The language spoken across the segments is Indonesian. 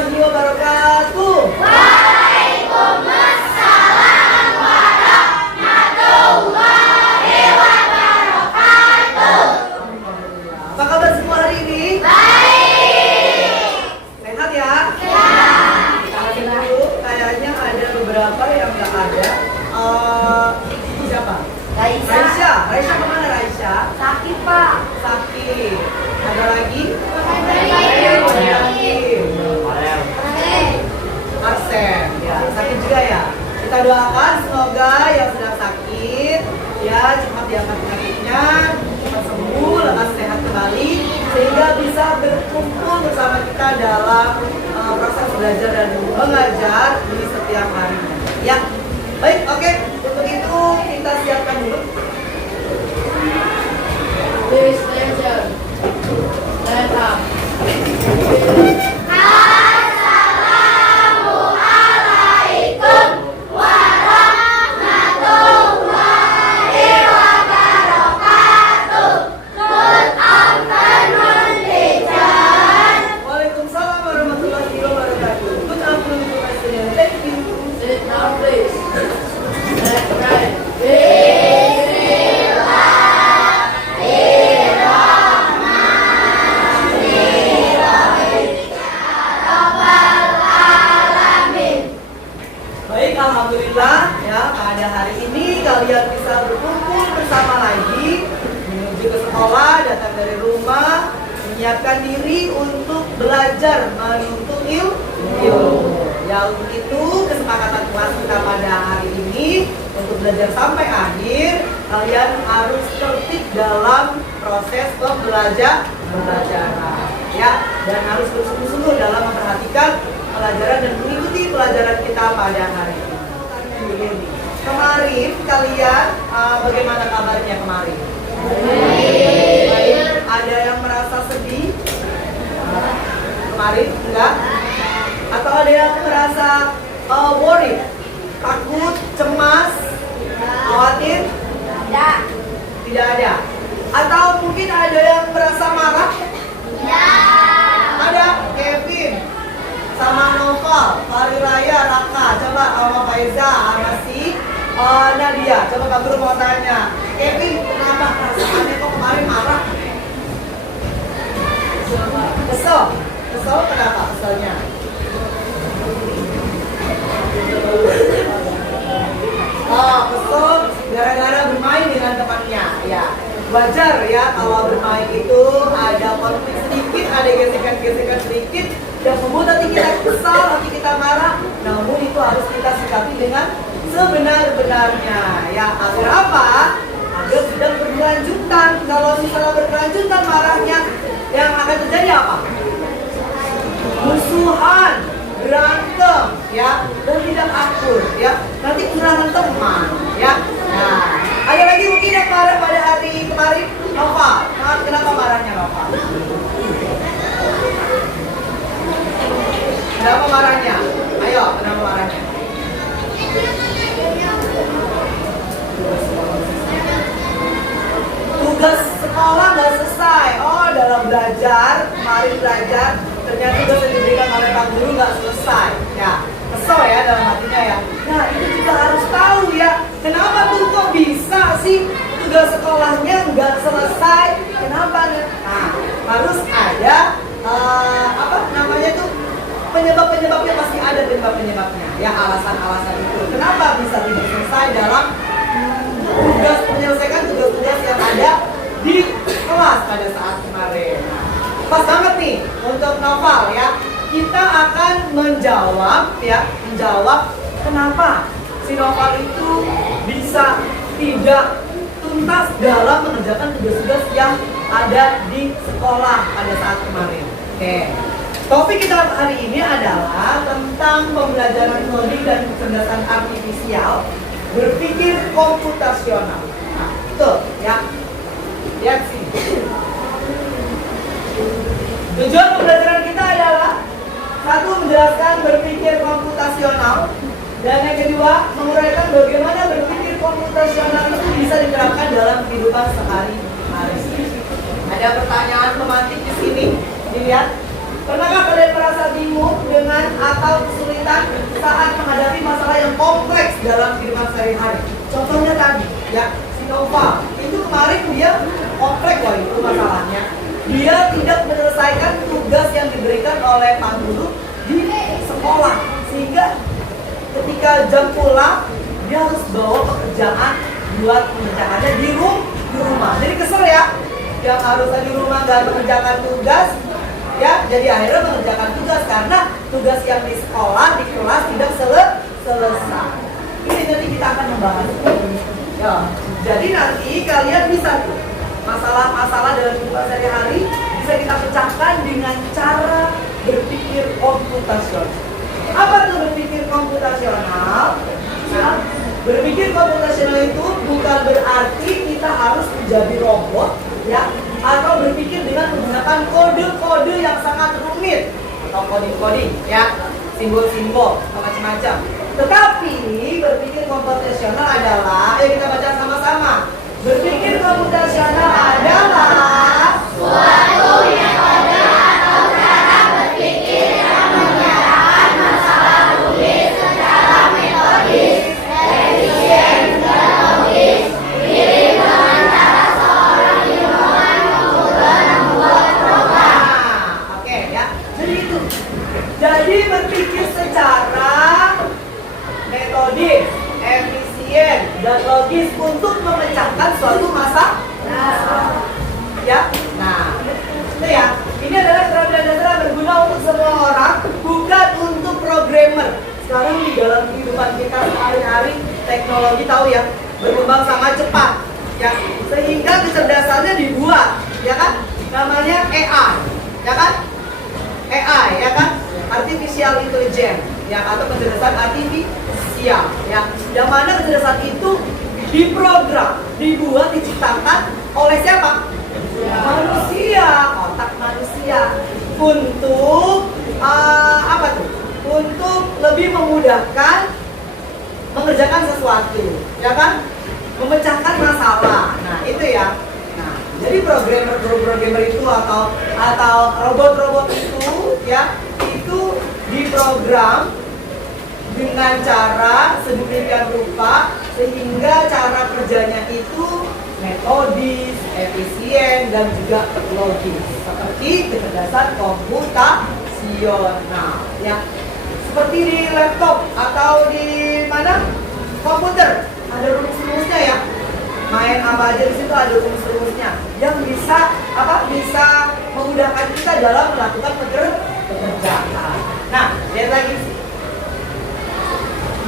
warahmatullahi wabarakatuh. Waalaikumsalam warahmatullahi wabarakatuh. Apa kabar semua hari ini? Baik. Sehat ya? Ya. Dulu kayaknya ada beberapa yang nggak ada. Siapa? Raisya kemana Raisya? Sakit Pak. Sakit. Ada lagi? Arsen. Ya, sakit juga ya. Kita doakan semoga yang sedang sakit ya cepat diangkat penyakitnya, cepat sembuh, lekas sehat kembali sehingga bisa berkumpul bersama kita dalam proses belajar dan mengajar di setiap harinya. Ya, baik, oke. Untuk itu kita siapkan dulu. Please attention. Stand up. Assalamualaikum warahmatullahi wabarakatuh. Good afternoon, teacher. Waalaikumsalam warahmatullahi wabarakatuh. Good afternoon to my students. Thank you. Sit down, please. Left, right. Baik, alhamdulillah ya pada hari ini kalian bisa berkumpul bersama lagi menuju ke sekolah, datang dari rumah, menyiapkan diri untuk belajar menuntut ilmu. Ya, untuk itu kesepakatan kelas kita pada hari ini untuk belajar sampai akhir kalian harus tertib dalam proses pembelajaran ya, dan harus bersungguh-sungguh dalam memperhatikan pelajaran dan mengikuti pelajaran kita pada hari ini. Kemarin kalian bagaimana kabarnya kemarin? Baik. Ada yang merasa sedih? Kemarin enggak? Atau ada yang merasa worried? Takut, cemas, khawatir? Tidak ada. Atau mungkin ada yang merasa marah? Ada Kevin sama Noval, Fahri Raya, Raka, coba sama Faiza, sama si Nadia. Coba Kak Guru mau tanya, Kevin kenapa perasaannya kok kemarin marah? Kesel kenapa keselnya? Kesel gara-gara bermain dengan temannya, ya. Wajar ya kalau bermain itu ada konflik sedikit, ada gesekan-gesekan sedikit yang membuat hati kita kesal, hati kita marah. Namun itu harus kita sikapi dengan sebenar-benarnya. Ya, agar apa? Agar tidak berkelanjutan. Kalau misalnya berkelanjutan marahnya, yang akan terjadi apa? Musuhan, berantem, ya, dan tidak akur, ya. Nanti kehilangan teman, ya. Nah, ada lagi mungkin yang marah pada hari kemarin? Nova, kenapa marahnya Nova? Kenapa marahnya? Ayo, kenapa marahnya? Tugas sekolah nggak selesai. Oh, dalam belajar, kemarin belajar, ternyata tugas yang diberikan oleh Pak Guru nggak selesai. Ya, kesel ya dalam hatinya ya. Nah, itu juga harus tahu ya. Kenapa tuh kok bisa sih tugas sekolahnya nggak selesai? Kenapa? Nah, harus ada penyebabnya pasti ada penyebabnya ya, alasan-alasan itu kenapa bisa tidak selesai dalam menyelesaikan tugas-tugas yang ada di kelas pada saat kemarin. Nah, pas banget nih untuk Noval ya, kita akan menjawab kenapa si Noval itu bisa tidak tuntas dalam mengerjakan tugas-tugas yang ada di sekolah pada saat kemarin. Oke. Topik kita hari ini adalah tentang pembelajaran coding dan kecerdasan artifisial, berpikir komputasional. Nah, itu ya. Lihat sih. Tujuan pembelajaran kita adalah satu, menjelaskan berpikir komputasional, dan yang kedua, menguraikan bagaimana berpikir komputasional itu bisa diterapkan dalam kehidupan sehari-hari. Ada pertanyaan pemantik di sini, dilihat. Pernahkah kalian merasa bingung dengan atau kesulitan saat menghadapi masalah yang kompleks dalam kehidupan sehari-hari. Contohnya tadi, ya, si Nova itu kemarin dia kompleks loh itu masalahnya. Dia tidak menyelesaikan tugas yang diberikan oleh Pak Guru di sekolah, sehingga ketika jam pulang dia harus bawa pekerjaan buat mengerjakannya di rumah. Jadi kesel ya, yang harusnya di rumah nggak mengerjakan tugas, ya jadi akhirnya mengerjakan tugas karena tugas yang di sekolah di kelas tidak selesai. Ini nanti kita akan membahas. Ya, jadi nanti kalian bisa tuh masalah-masalah dalam kehidupan sehari-hari bisa kita pecahkan dengan cara berpikir komputasional. Apa tuh berpikir komputasional? Nah, berpikir komputasional itu bukan berarti kita harus menjadi robot, ya, atau berpikir dengan menggunakan kode-kode yang sangat rumit atau coding-coding, ya, simbol-simbol atau macam-macam. Tetapi berpikir komputasional adalah, kita baca sama-sama. Berpikir komputasional adalah Suatu metode atau cara berpikir yang menyelesaikan masalah rumit secara metodis, efisien, dan logis, mirip dengan cara seorang ilmuwan komputer membuat program. Oke, ya. Jadi itu. Jadi berpikir secara metodis, efisien, dan logis untuk memecahkan suatu masalah. Ya. Nah, itu ya. Ini adalah keterampilan dasar yang berguna untuk semua orang, bukan untuk programmer. Sekarang di dalam kehidupan kita sehari-hari, teknologi tahu ya, berkembang sangat cepat. Ya, sehingga kecerdasannya dibuat, ya kan? Namanya AI, ya kan? AI, ya kan? Artificial Intelligence, ya, atau kecerdasan artifisial, ya. Yang mana kecerdasan itu diprogram, dibuat, diciptakan oleh siapa? Manusia, otak manusia, untuk apa tuh? Untuk lebih memudahkan mengerjakan sesuatu, ya kan? Memecahkan masalah. Nah, itu ya. Nah, jadi programmer itu atau robot-robot itu, ya, itu diprogram dengan cara sedemikian rupa sehingga cara kerjanya itu metodis, efisien, dan juga logis, seperti kecerdasan komputasional, ya. Seperti di laptop atau di mana komputer ada rumus-rumusnya, ya. Main apa aja di situ ada rumus-rumusnya yang bisa bisa memudahkan kita dalam melakukan pekerjaan. Nah, lihat lagi sih.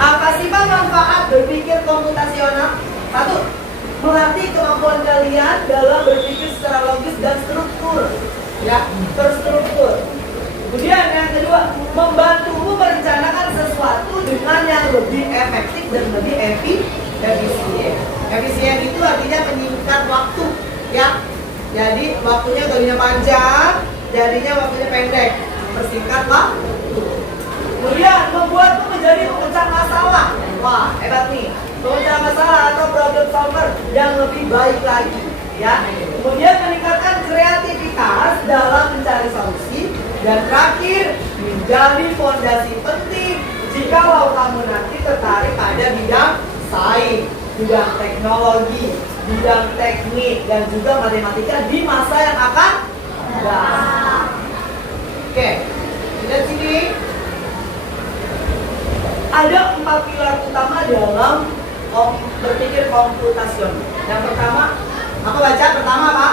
Apa sih Pak manfaat berpikir komputasional? Satu, melatih kemampuan kalian dalam berpikir secara logis dan struktur, ya, terstruktur. Kemudian yang kedua, membantumu merencanakan sesuatu dengan yang lebih efektif dan lebih efisien. Efisien itu artinya menyingkat waktu, ya. Jadi waktunya tadinya panjang, jadinya waktunya pendek, persingkat waktu. Kemudian membuatmu menjadi pemecah masalah. Wah, hebat nih. Pemecah masalah atau problem solver yang lebih baik lagi, ya. Kemudian meningkatkan kreativitas dalam mencari solusi. Dan terakhir, menjadi fondasi penting jikalau kamu nanti tertarik pada bidang sains, bidang teknologi, bidang teknik, dan juga matematika di masa yang akan datang. Oke, lihat sini. Ada 4 pilar utama dalam berpikir komputasional. Yang pertama, apa baca? Pertama apa?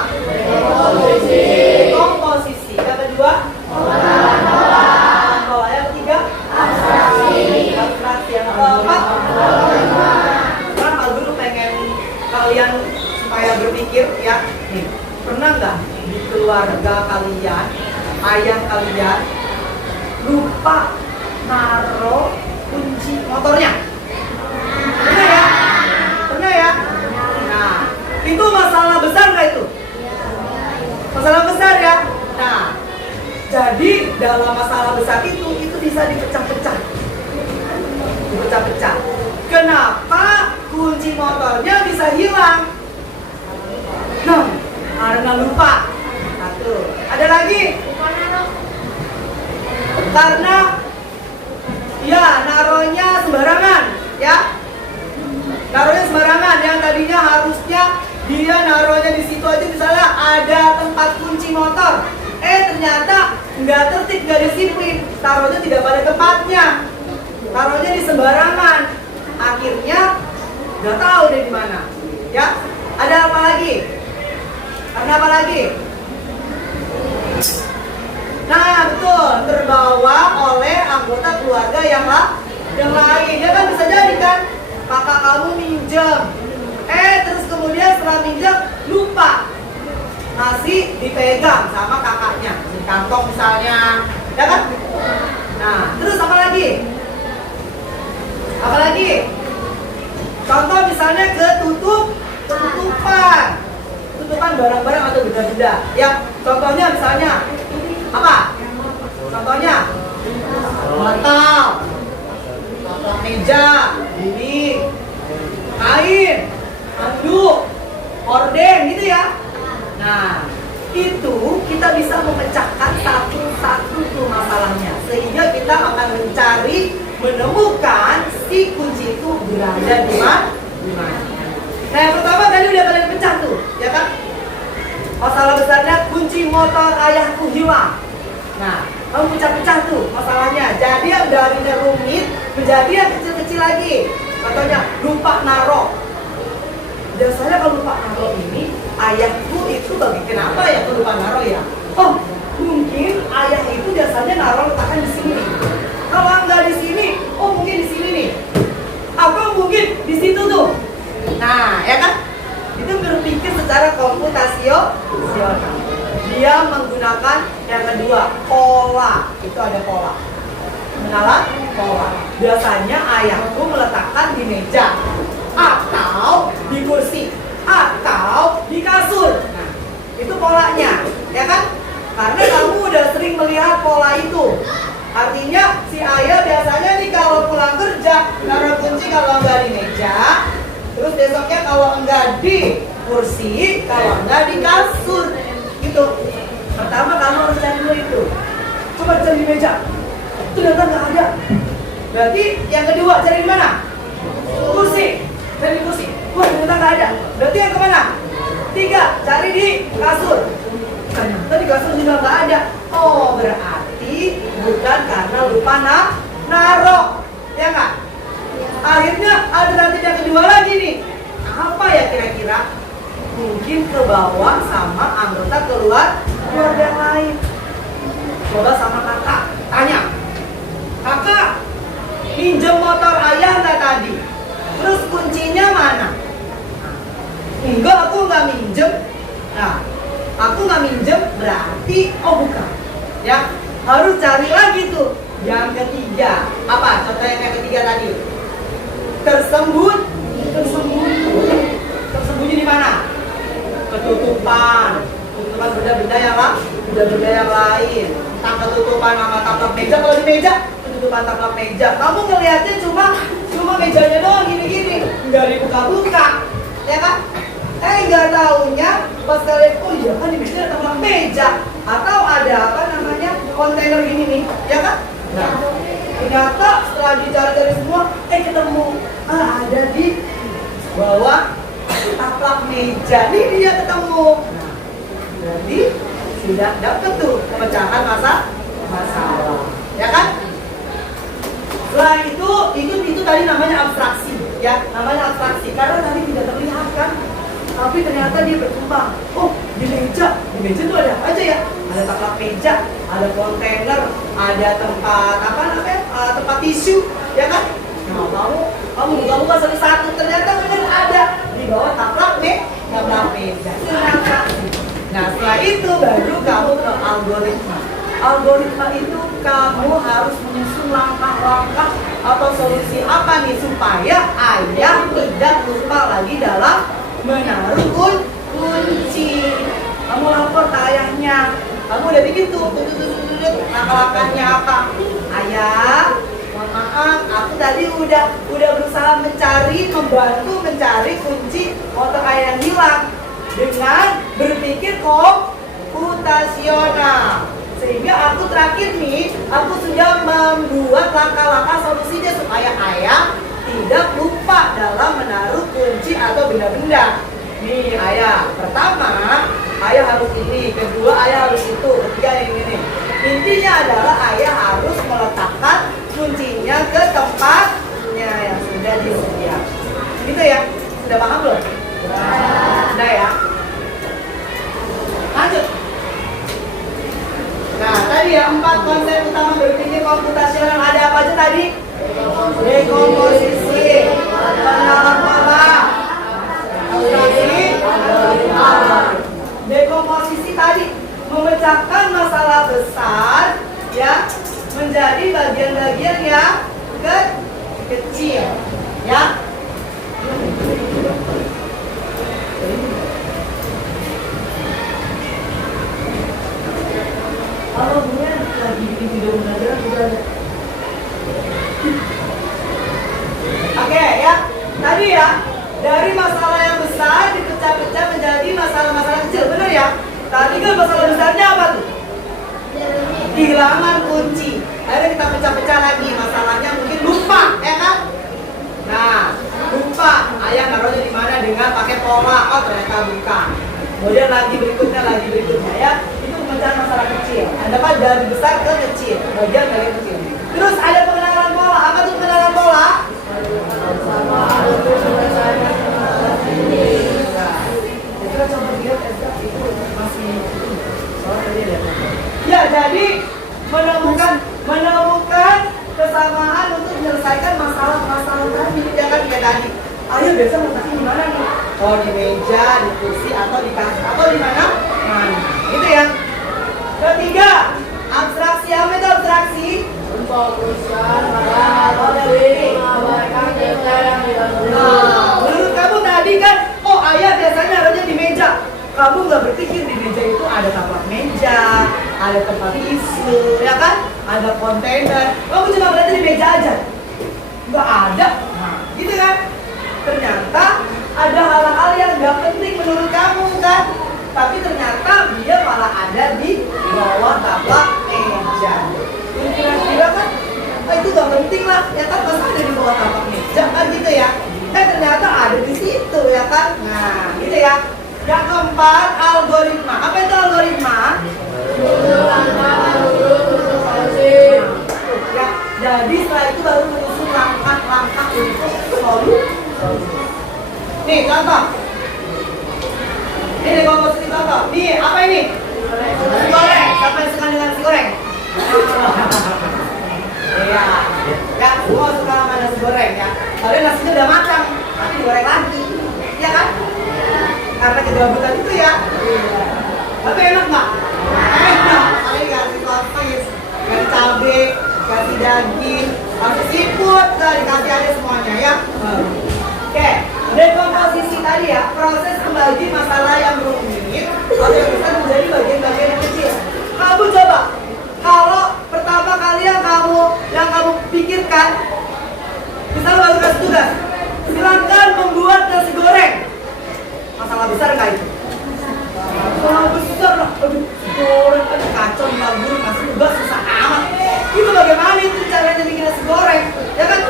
Komposisi. Yang kedua? Pola. Yang ketiga? Abstraksi. Yang keempat? Sekarang Pak Guru pengen kalian supaya berpikir, ya. Nih, pernah nggak di keluarga kalian, ayah kalian lupa naruh kunci motornya? Pernah ya? Pernah ya? Nah, itu masalah besar nggak itu? Masalah besar ya? Nah, jadi dalam masalah besar itu bisa dipecah-pecah. Dipecah-pecah. Kenapa kunci motornya bisa hilang? Nah, karena lupa. Satu. Ada lagi? Karena ya. Naruhnya sembarangan, yang tadinya harusnya dia naruhnya di situ aja, misalnya ada tempat kunci motor. Ternyata nggak tertib, nggak disiplin, taruhnya tidak pada tempatnya, taruhnya di sembarangan. Akhirnya nggak tahu deh di mana. Ya, ada apa lagi? Ada apa lagi? Nah, betul, terbawa oleh anggota keluarga yang lain. Ya kan, bisa jadi kan kakak kamu minjem, terus kemudian setelah minjem lupa, masih dipegang sama kakaknya di kantong misalnya, ya kan? Nah, terus apa lagi? Apa lagi? Contoh misalnya tutupan barang-barang atau benda-benda. Ya, contohnya misalnya apa? Contohnya bantal, meja, dinding, kain, handuk, hordeng gitu ya. Nah, itu kita bisa memecahkan satu-satu tuh masalahnya, sehingga kita akan menemukan si kunci itu berada di mana. Nah, yang pertama tadi udah kalian pecah tuh, ya kan? Masalah besarnya kunci motor ayahku hilang. Nah, kamu pecah-pecah tuh masalahnya. Jadi yang darinya rumit menjadi yang kecil-kecil lagi. Contohnya lupa naro. Biasanya kalau lupa naro ini, ayahku itu kenapa ya kalau lupa naro ya? Oh, mungkin ayah itu biasanya naro letakkan di sini. Kalau nggak di sini, oh mungkin di sini nih. Atau mungkin di situ tuh. Nah, ya kan? Itu berpikir secara komputasional. Dia menggunakan yang kedua, pola. Itu ada pola. Mengenal pola. Biasanya ayahku meletakkan di meja, atau di kursi, atau di kasur. Nah, itu polanya, ya kan? Karena kamu udah sering melihat pola itu. Artinya si ayah biasanya nih kalau pulang kerja naruh kunci kalau enggak di meja, terus besoknya kalau enggak di kursi, kalau enggak di kasur. Gitu. Pertama kamu harus cari dulu itu. Coba cari di meja. Ternyata nggak ada. Berarti yang kedua cari di mana? Kursi. Cari di kursi. Wah, ternyata nggak ada. Berarti yang kemana? 3, cari di kasur. Ternyata di kasur juga nggak ada. Oh, berarti bukan karena lupa naruh, ya nggak? Akhirnya alternatif yang kedua lagi nih. Apa ya kira-kira? Mungkin ke bawah sama anggota keluarga yang lain. Coba sama kakak, tanya, kakak pinjam motor ayah nggak tadi? Terus kuncinya mana? Enggak, aku nggak minjem. Nah, aku nggak minjem berarti bukan. Ya, harus cari lagi tuh. Yang ketiga, apa? Contoh yang ketiga tadi. Tersembunyi di mana? Ketutupan benda-benda yang lain. Tak ketutupan sama taplak meja. Kalau di meja, ketutupan taplak meja. Kamu ngelihatnya cuma mejanya doang gini-gini, nggak dibuka-buka, ya kan? Nggak taunya pas kalian, oh iya kan di meja ada taplak meja, atau ada kontainer gini nih, ya kan? Nah, ternyata setelah dicari-cari semua, ketemu ada di bawah taplak meja. Nih dia ketemu. Jadi sudah dapat tuh pemecahan masalah, ya kan? Setelah itu tadi namanya abstraksi, ya, namanya abstraksi karena tadi tidak terlihat kan, tapi ternyata dia berkembang. Oh, di meja tuh ada apa aja ya? Ada taplak meja, ada kontainer, ada tempat tempat tisu, ya kan? Kamu buka satu-satu, ternyata benar ada di bawah taplak meja. Nah, setelah itu baru kamu ke algoritma. Algoritma itu kamu harus menyusun langkah-langkah atau solusi apa nih supaya ayah tidak lupa lagi dalam menaruh kunci. Kamu lapor ke ayahnya. Kamu udah bikin tuh langkah-langkahnya apa? Ayah, mohon maaf, aku tadi udah berusaha membantu mencari kunci motor ayah yang hilang dengan berpikir komputasional. Sehingga aku terakhir nih, aku sudah membuat langkah-langkah solusinya supaya ayah tidak tidak lupa dalam menaruh kunci atau benda-benda. Nih ayah, pertama ayah harus ini, kedua ayah harus itu, ketiga yang ini. Intinya adalah ayah harus meletakkan kuncinya ke tempatnya yang sudah disedia. Gitu ya, sudah paham belum? Sudah ya. Lanjut. Nah, tadi ya 4 konsep utama berpikir komputasional ada apa aja tadi? Dekomposisi, pengenalan pola, abstraksi, dekomposisi tadi memecahkan masalah besar ya menjadi bagian-bagian yang kecil ya. Kalau kemudian lagi bikin video belajar juga ada. Oke ya, tadi ya dari masalah yang besar dipecah-pecah menjadi masalah-masalah kecil, benar ya? Tadi kan masalah besarnya apa tuh? Kehilangan kunci. Akhirnya kita pecah-pecah lagi, masalahnya mungkin lupa, ya kan? Nah, lupa ayah naruhnya di mana dengan pakai pola, oh ternyata bukan. Kemudian lagi berikutnya ya. Pemecahan masalah kecil. Ada apa dari besar ke kecil, bagian dari kecil. Terus ada pengenalan pola. Apa tuh pengenalan pola? Kita coba lihat itu masih ya, jadi menemukan kesamaan untuk menyelesaikan masalah-masalah tadi. Ya kan kayak tadi. Ayo biasa letaknya di mana nih? Oh di meja, di kursi atau di kasur atau di mana? Gitu ya. Ketiga, abstraksi. Apa itu abstraksi? Memfokuskan pada mengabaikan detail yang dilakukan. Nah, menurut kamu tadi kan, oh ayah biasanya naruhnya di meja. Kamu nggak berpikir di meja itu ada taplak meja, ada tempat tisu, ya kan? Ada kontainer. Kamu cuma berarti di meja aja, nggak ada. Nah, gitu kan? Ternyata ada hal-hal yang nggak penting menurut kamu kan? Tapi ternyata dia malah ada di bawah taplak meja. Kira-kira kan, itu gak penting lah, ya kan masa ada di bawah taplak meja kan gitu ya. Ternyata ada di situ ya kan. Nah, gitu ya. Yang keempat, algoritma. Apa itu algoritma? Ya, jadi setelah itu baru menyusun langkah-langkah untuk solusi. Nih contoh. Ini komposisi contoh. Nih, apa ini? Nasi goreng. Siapa yang suka dengan nasi goreng? Iya. Ya, semua suka sama nasi goreng ya. Padahal nasinya udah matang, tapi digoreng lagi. Iya kan? Karena kegabutan itu ya. Iya. Tapi enak nggak? Enak. Apalagi kasih sosis, kasih cabai, kasih daging, kasih siput, dikasih aja semuanya ya. Oke. Dekomposisi tadi ya, proses membagi masalah yang rumit atau yang besar menjadi bagian-bagian yang kecil. Kamu coba, kalau pertama kali yang kamu pikirkan, misalnya baru kasih tugas, silakan membuat nasi goreng. Masalah besar nggak itu? Masalah besar lah. Aduh, goreng kan kacau ngabur, nasi tugas susah amat. Itu bagaimana itu caranya bikin nasi goreng? Ya kan?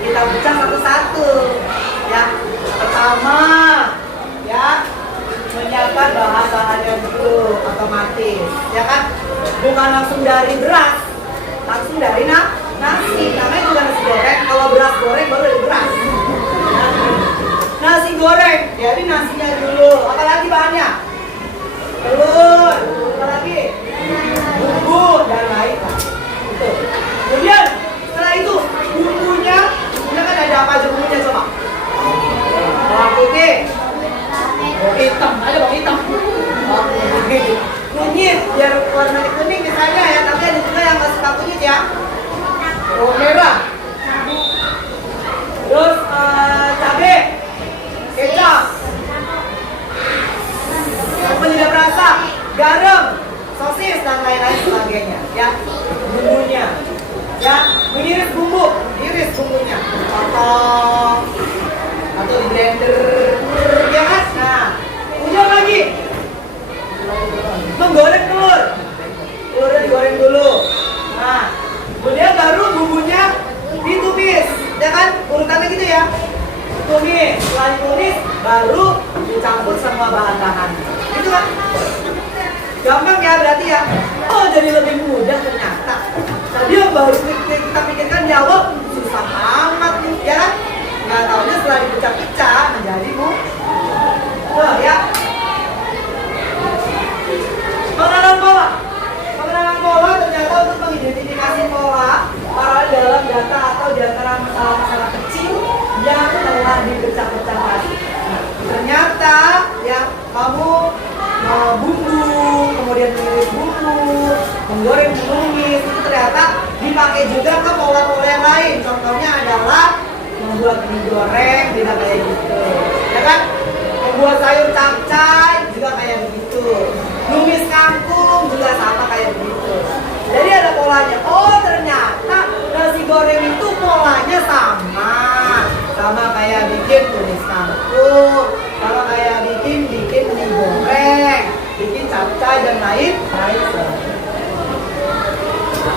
Kita pecah satu-satu. Ya, pertama ya menyiapkan bahan-bahannya dulu otomatis, ya kan? Bukan langsung dari beras, langsung dari nasi. Namanya juga nasi goreng. Kalau beras goreng baru dari beras. Nasi goreng, jadi nasinya dulu. Apalagi bahannya? Telur, apalagi? Bumbu dan lain-lain. Gitu. Kemudian setelah itu bumbunya kan ada apa aja bumbunya coba? Bawang putih, bawang hitam, ada bawang hitam, bawang putih, kunyit biar warnanya kuning misalnya ya, tapi ada juga yang nggak suka kunyit ya. Bawang merah, terus cabai, kecap, penyedap rasa, garam, sosis dan lain-lain sebagainya ya. Bumbunya ya, mengiris bumbu, iris bumbunya, potong atau di blender, ya kan? Nah, kemudian lagi menggoreng telur, telurnya digoreng dulu. Nah, kemudian baru bumbunya ditumis, ya kan? Urutan ya. Oh, jadi lebih mudah ternyata. Tadi yang baru kita pikirkan di awal susah amat nih, ya kan? Nggak taunya setelah dipecah-pecah menjadi mudah ya. Pengenalan pola. Pengenalan pola ternyata untuk mengidentifikasi pola paralel dalam data atau di antara masalah-masalah kecil yang telah dipecah-pecah tadi. Nah, ternyata ya kamu bumbu, kemudian menulis bumbu, menggoreng, menumis, itu ternyata dipakai juga ke pola-pola yang lain. Contohnya adalah membuat mie goreng, tidak kayak gitu, ya kan? Membuat sayur capcay juga kayak begitu. Numis kangkung juga sama kayak begitu. Jadi ada polanya. Oh, ternyata nasi goreng itu polanya sama kayak bikin tumis kangkung, sama kayak bikin mie goreng, bikin capcay dan lain.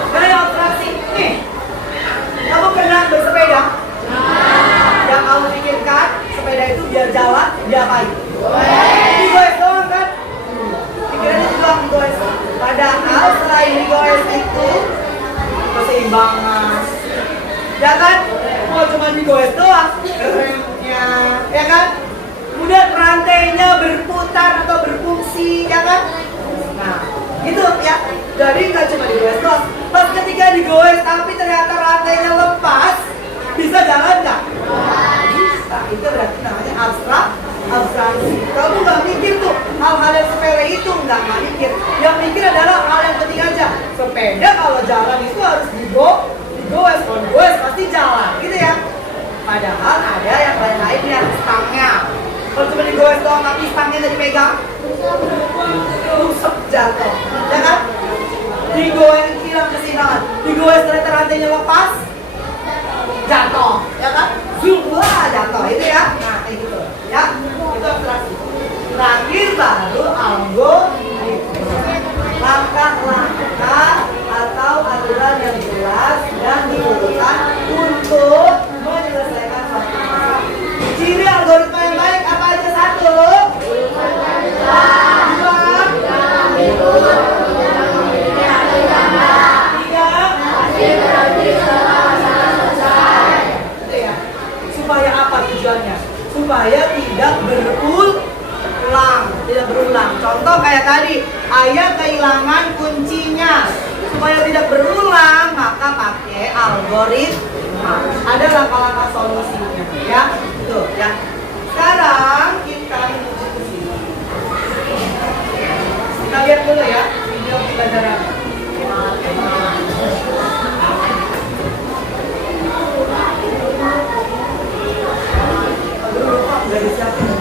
Karena abstraksi nih, kamu pernah bersepeda? Yang kamu pikirkan sepeda itu biar jalan, diapain? Digoes doang kan? Pikirannya itu doang digoes. Padahal selain digoes itu keseimbangan, ya kan? Mau cuma digoes doang, remnya, ya kan? Kemudian rantainya berputar atau berfungsi, ya kan? Nah, itu ya. Jadi nggak cuma digoes doang. Pas ketika digoes tapi ternyata rantainya lepas, bisa jalan nggak? Bisa. Itu berarti namanya abstraksi. Kamu nggak mikir tuh hal-hal yang sepele itu, nggak mikir. Yang mikir adalah hal yang penting aja. Sepeda kalau jalan itu harus digoes, kalau goes pasti jalan, gitu ya. Padahal ada yang lain-lain yang stangnya. Kalau cuma digoes doang tapi stangnya nggak dipegang, rusak jatuh, ya kan? Digoes hilang keseimbangan, digoes ternyata rantainya lepas, jatuh, ya kan? Wah, jatuh, itu ya. Nah, kayak gitu, ya. Itu abstraksi. Terakhir baru algoritma. Langkah-langkah atau aturan yang jelas dan dibutuhkan untuk menyelesaikan masalah. Ciri algoritma yang baik apa aja? Satu, dua, supaya apa tujuannya? Supaya tidak berulang. Contoh kayak tadi, ayah kehilangan kuncinya. Supaya tidak berulang, maka pakai algoritma. Ada langkah-langkah solusinya, ya. Tuh, ya. Sekarang kita menuju ke sini. Kita lihat dulu ya video pembelajaran. Udah disiapin.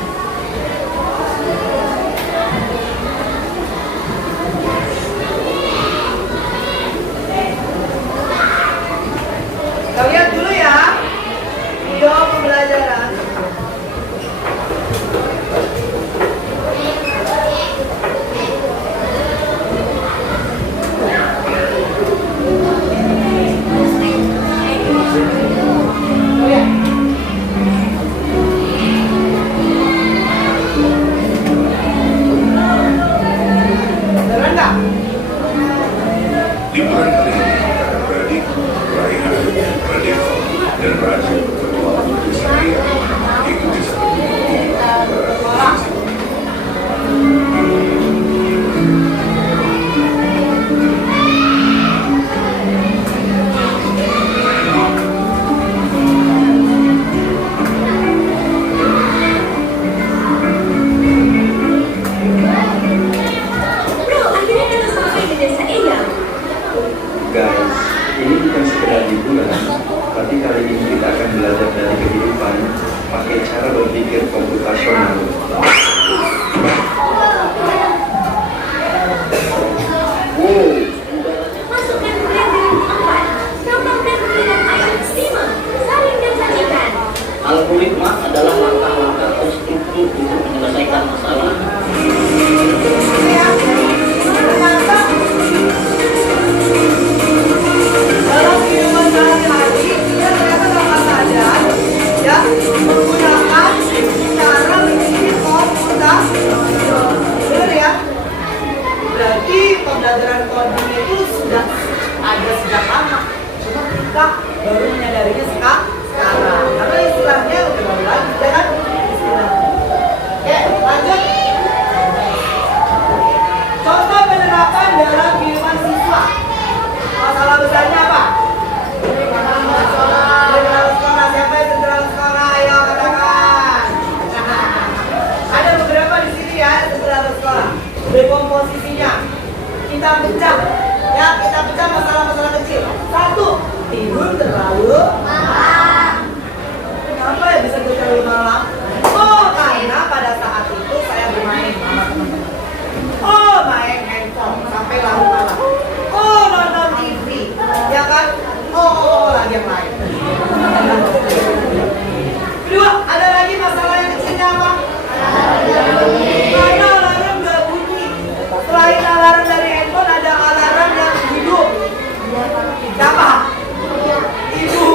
coding itu sudah ada sejak lama, cuma kita baru menyadarinya sekarang. Karena istilahnya udah baru lagi, ya kan? Istilahnya. Oke, lanjut. Contoh penerapan dalam kehidupan siswa. Masalah besarnya apa? Jenderal sekolah. Siapa yang jenderal sekolah? Ayo katakan. Ada beberapa di sini ya jenderal sekolah. Dekomposisinya kita pecah, ya kita pecah masalah-masalah kecil. Satu, tidur terlalu malam. Kenapa ya bisa tidur terlalu malam? Oh, karena pada saat itu saya bermain sama teman-teman. Oh, main handphone sampai larut malam. Oh, nonton TV, ya kan? Oh, lagi yang lain. Kedua, ada lagi masalah yang kecilnya apa? Karena alarm nggak bunyi. Selain alarm dari handphone, ada alarm yang hidup. Siapa? Ibu,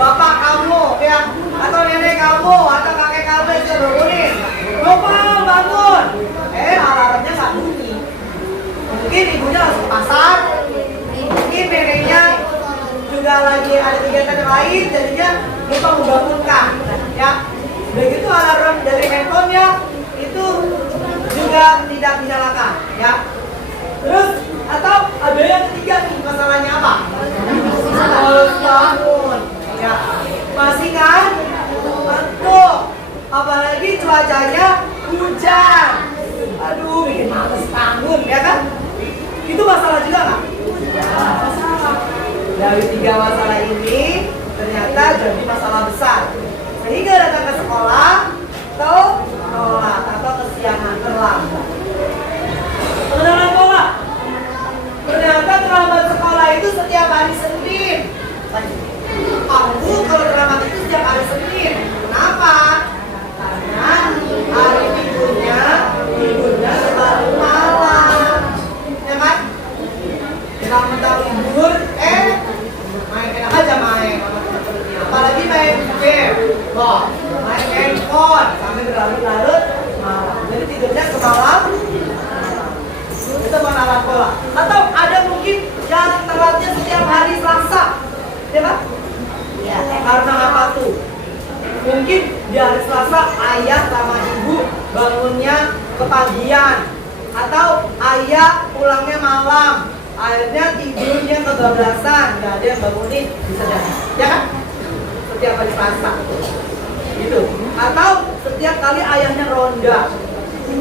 bapak kamu, ya, atau nenek kamu, atau kakek kamu yang sudah bangunin. Bapak bangun. Alarmnya nggak bunyi. Mungkin ibunya langsung ke pasar. Mungkin neneknya juga lagi ada kegiatan yang lain, jadinya lupa membangunkan. Ya, begitu alarm dari handphonenya itu juga tidak dinyalakan. Ya. Terus atau ada yang ketiga nih, masalahnya apa? Harus bangun. Ya. Masih kan? Betul. Apalagi cuacanya hujan. Aduh, bikin males bangun, ya kan? Itu masalah juga nggak? Masalah. Dari tiga masalah ini ternyata jadi masalah besar. Sehingga datang ke sekolah atau telat atau kesiangan terlambat. Pengenalan pola. Ternyata terlambat sekolah itu setiap hari Senin. Aku kalau terlambat itu setiap hari Senin. Kenapa? Karena hari tidurnya selalu malam. Ya kan? Mentang-mentang libur, main enak aja main. Apalagi main game, main handphone sampai berlarut-larut malam. Jadi tidurnya ke malam. Itu pengenalan pola. Atau ada mungkin yang telatnya setiap hari Selasa, ya kan? Ya. Karena apa tuh? Mungkin di hari Selasa ayah sama ibu bangunnya kepagian, atau ayah pulangnya malam, akhirnya tidurnya kebablasan, nggak ada yang bangunin, bisa jadi, ya kan? Setiap hari Selasa, gitu. Atau setiap kali ayahnya ronda,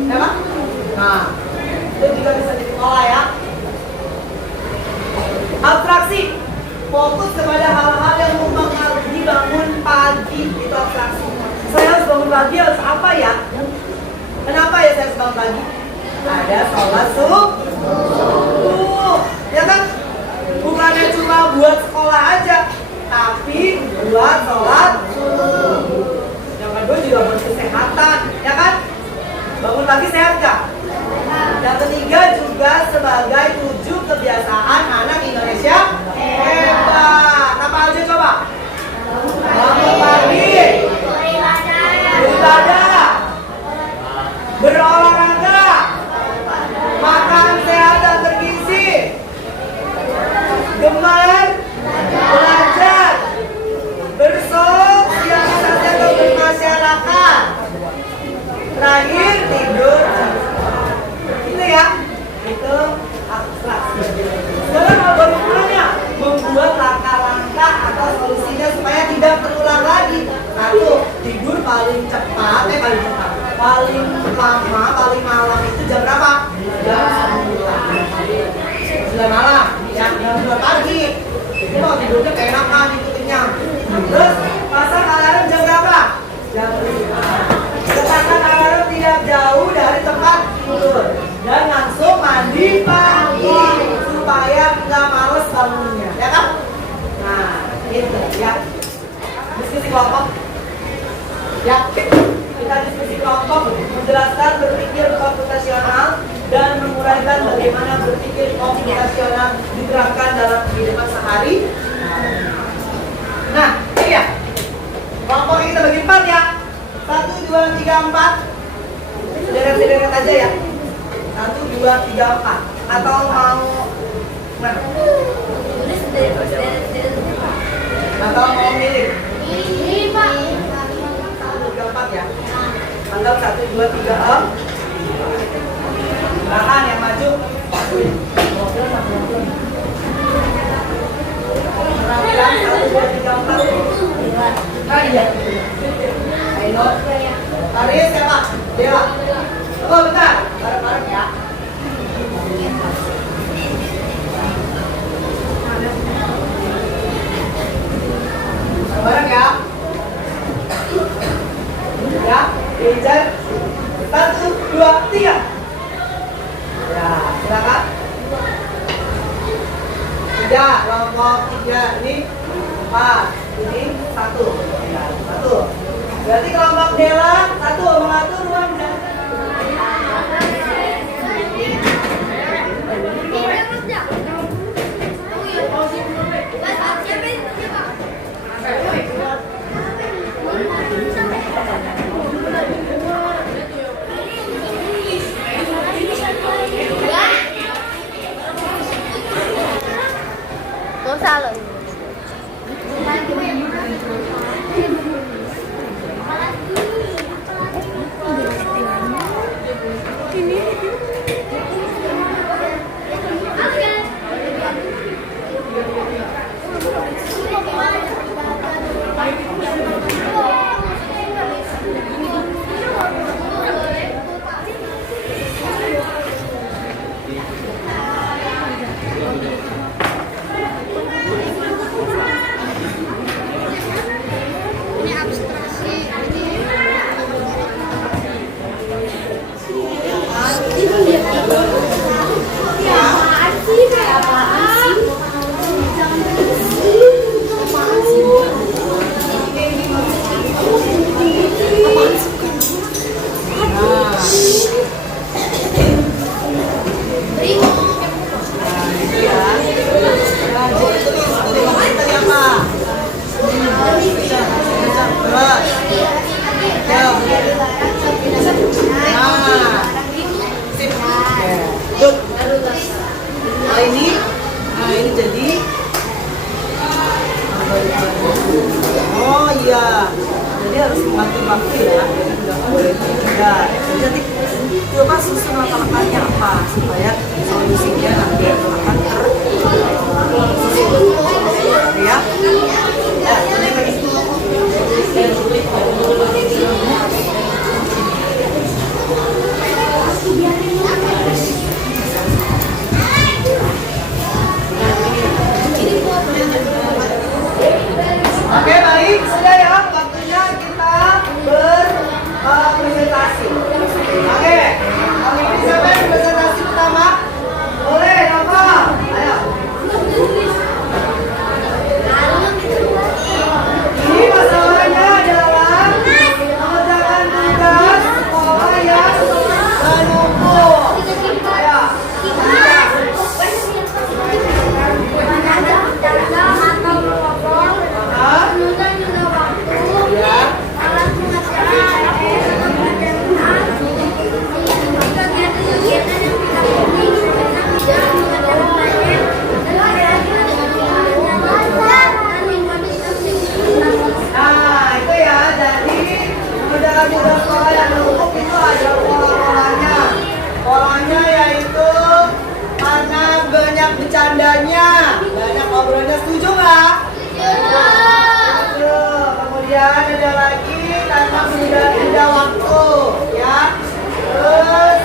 ya kan? Nah, itu juga bisa jadi pola ya. Abstraksi, fokus kepada hal-hal yang mempengaruhi bangun pagi, itu abstraksi. Saya harus bangun pagi harus apa ya? Kenapa ya saya harus bangun pagi? Ada sholat subuh, ya kan? Bukannya cuma buat sekolah aja, tapi buat sholat subuh. Yang kedua juga buat kesehatan, ya kan? Bangun pagi sehat gak? Yang ketiga juga sebagai 7 kebiasaan anak Indonesia hebat. Apa aja coba? Bangun pagi, beribadah, berolahraga, makan sehat dan bergizi, gemar belajar, bersosialisasi atau bermasyarakat, terakhir tidur. Itu ya, itu abstraksi. Sekarang bagaimana membuat langkah-langkah atau solusinya supaya tidak terulang lagi? Satu, tidur paling cepat, paling lama, paling malam itu jam berapa? Jam 9 malam, ya, jam 2 pagi. Itu mau tidurnya keenakan, itu kenyang. Terus pasang alarm jam berapa? Jam 5. Letakkan alarm tidak jauh dari tempat tidur dan langsung mandi pagi supaya nggak males bangunnya, ya kan? Nah, itu ya. Diskusi kelompok. Ya, kita diskusi kelompok menjelaskan berpikir komputasional dan menguraikan bagaimana berpikir komputasional diterapkan dalam kehidupan sehari. Nah, ini ya. Kelompok kita bagi 4 ya. 1, 2, 3, 4. Sederet-sederet aja ya. 1, 2, 3, 4. Atau mau Ya, kelompok 3 ini 4, ini 1. Ya, 1. Berarti kelompok Dela 1 mengatur ruang jajan. Không sao rồi. Ini jadi oh iya, jadi harus mengatur waktu ya, nggak boleh tertunda. Jadi coba susun langkah-langkahnya apa supaya solusinya nanti akan tersusun ya. Oke, baik, sudah ya, waktunya kita berpresentasi. Oke, siapa yang presentasi pertama? Boleh, apa? Ayo. Ini masalahnya adalah mengerjakan tugas sekolah yang menumpuk. Ayo. Nah, itu ya, jadi mengerjakan tugas sekolah yang menumpuk itu ada pola-polanya. Polanya yaitu karena banyak bercandanya, banyak ngobrolnya, setuju nggak? Setuju. Kemudian ada lagi karena menunda waktu, ya. Terus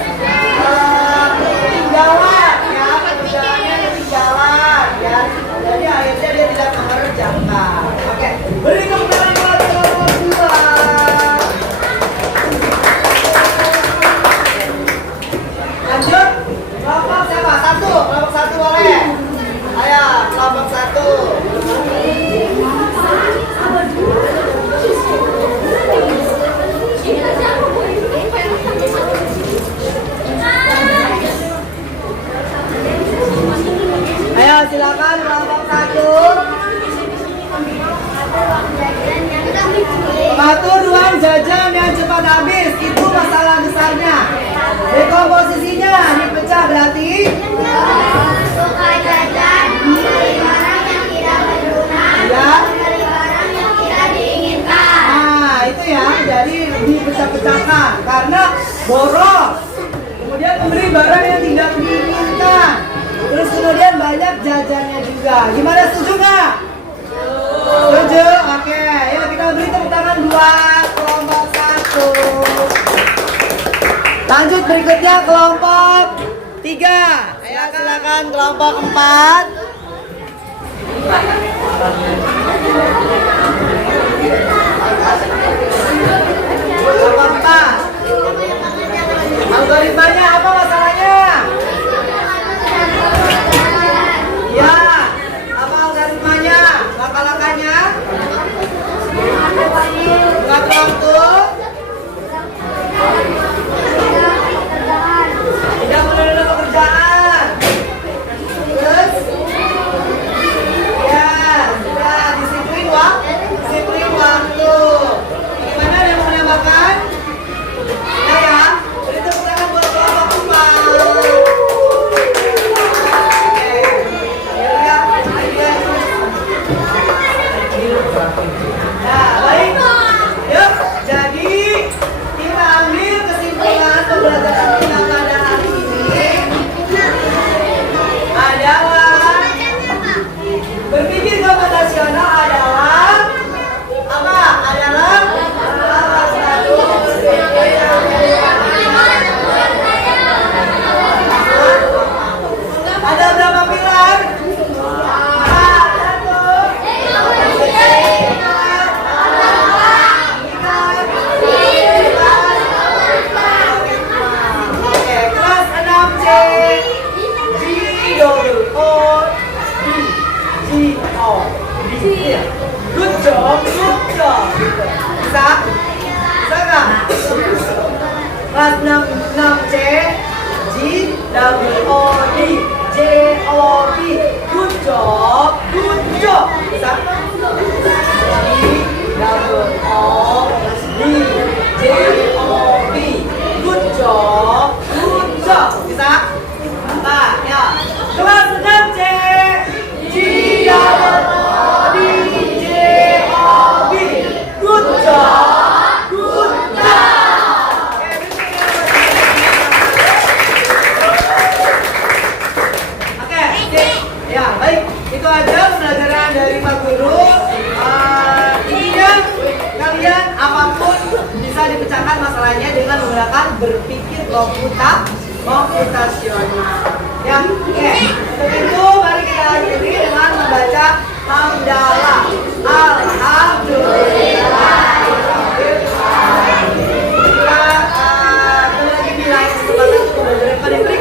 ketinggalan, ya, pekerjaannya ketinggalan, ya. Jadi akhirnya dia tidak mengerjakan. Oke, beri tepuk tangan buat kelompok 2. Lanjut, kelompok siapa? 1, kelompok 1 boleh. Ayo, kelompok 1. Ayo, silakan kelompok 1. Mengatur ruang jajan yang cepat habis, itu masalah besarnya. Dekomposisinya dipecah berarti Suka jajan, membeli barang yang tidak berguna, ya. membeli barang yang tidak diinginkan. Nah, itu ya, jadi dipecah-pecahkan karena boros. Kemudian membeli barang yang tidak diinginkan. Terus kemudian banyak jajannya juga. Gimana, setuju nggak? Setuju? Oke, yuk kita beri tepuk tangan buat kelompok 1. Lanjut berikutnya kelompok 3. Ayo silakan kelompok 4. Kelompok 4. Algoritmanya apa masalahnya? Ya, job gitu. Bisa? Bisa nggak? Kelas 6C G double O D J O B good job bisa? G double O D J O B good job bisa? Nah ya kelas 6C G double O D J O B good job. Ya, baik. Itu aja pembelajaran dari Pak Guru. Intinya kalian apapun bisa dipecahkan masalahnya dengan menggunakan berpikir komputasional. Ya, oke. Untuk itu mari kita akhiri dengan membaca hamdalah. Alhamdulillah. Kita ketemu lagi di lain kesempatan untuk belajar pada